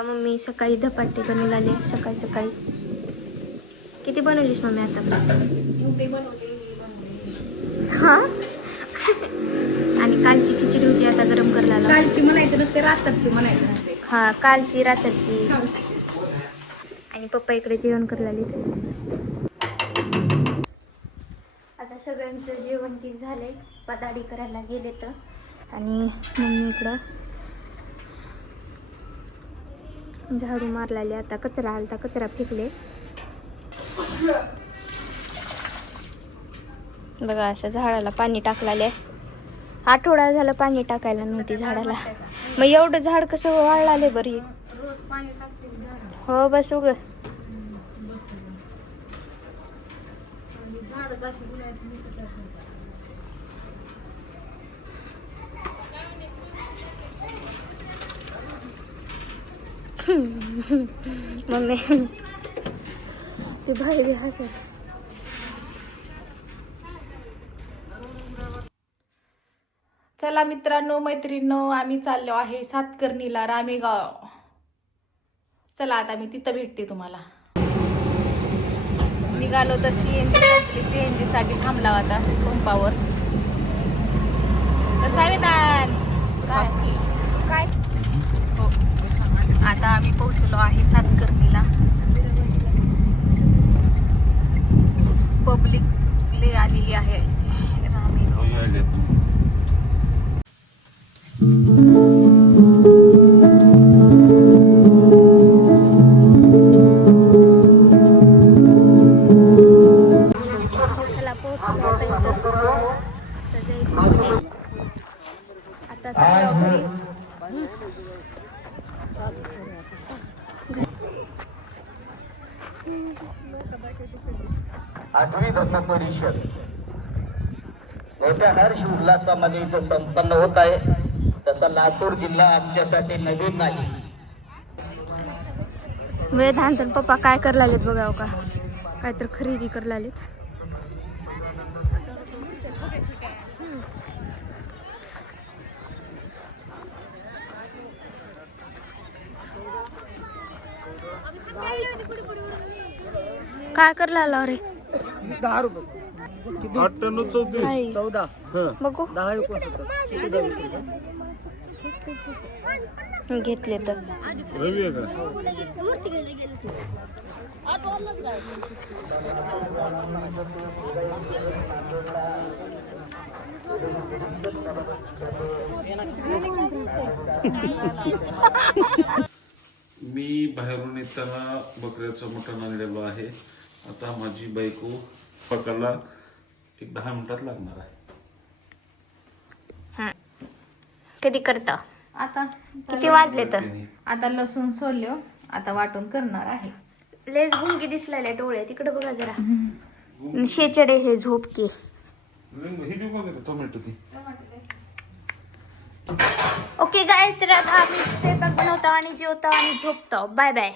बघा मम्मी सकाळी धपाटे बनवून आले सकाळी सकाळी. किती बनवलीस मम्मी आता? हा. आणि कालची खिचडी होती आता गरम करायला. कालची म्हणायचं नसते, रात्रची म्हणायचं नसते. हा कालची रात्रची. आणि पप्पा इकडे जेवण करायला आले. आता सगळ्यांचं जेवण तीन झालंय. पदाडी करायला गेले तर आणि मम्मी इकडं झाडू मारलाले. आता कचरा आलता कचरा फेकले बघा. असं झाडाला पाणी टाकलेले. आठवडा झालं पाणी टाकायला नव्हती झाडाला. मग एवढं झाड कसं वाळले बरी. रोज पाणी टाकते झाड. हो बस उग झाडच अशी गुलाबी निघत असतात. मम्मी ते भाई बी हसत. चला मित्रांनो मैत्रिणींनो, आम्ही चाललो आहे सातकर्णीला रामेगाव. चला आता मी तिथं भेटते तुम्हाला. निघालो तर सीएनजी साठी थांबला होता पंपावर. रसायदान काय हो. आता आम्ही पोहोचलो आहे सातकर्णीला. पब्लिक ले आलेली आहे रामेगाव. त्याला पोहोचलो आता इथं. तर जायचं घरी. आता चाललो घरी. आठवी धर्म परिषद मोठ्या हर्ष उल्हासामध्ये इथं संपन्न होत आहे. तसा लातूर जिल्हा आमच्यासाठी नवीन नाही. वेदांत पप्पा काय करायला लागलेत बघा का. काहीतरी खरेदी करायला लागलेत. काय करायला आला रे? 10 रुपये 98 14 बघू 10 रुपये घेतले तर मी बाहेरून येताना बकऱ्याचं मटण आणलेलो आहे. आता माझी बायको पकायला एक 10 मिनिटात लागणार आहे. कधी करता? आता किती वाजले तर? आता लसूण सोललो. आता वाटून करणार आहे. लेस भुंगी दिसलेल्या डोळे तिकडे बघा जरा. शेचडे हे झोपके. ही देऊ का टोमॅटो ती? ओके गाइस, तर आता आम्ही स्वयंपाक बनवतो आणि जेवतो आणि झोपतो. Bye bye.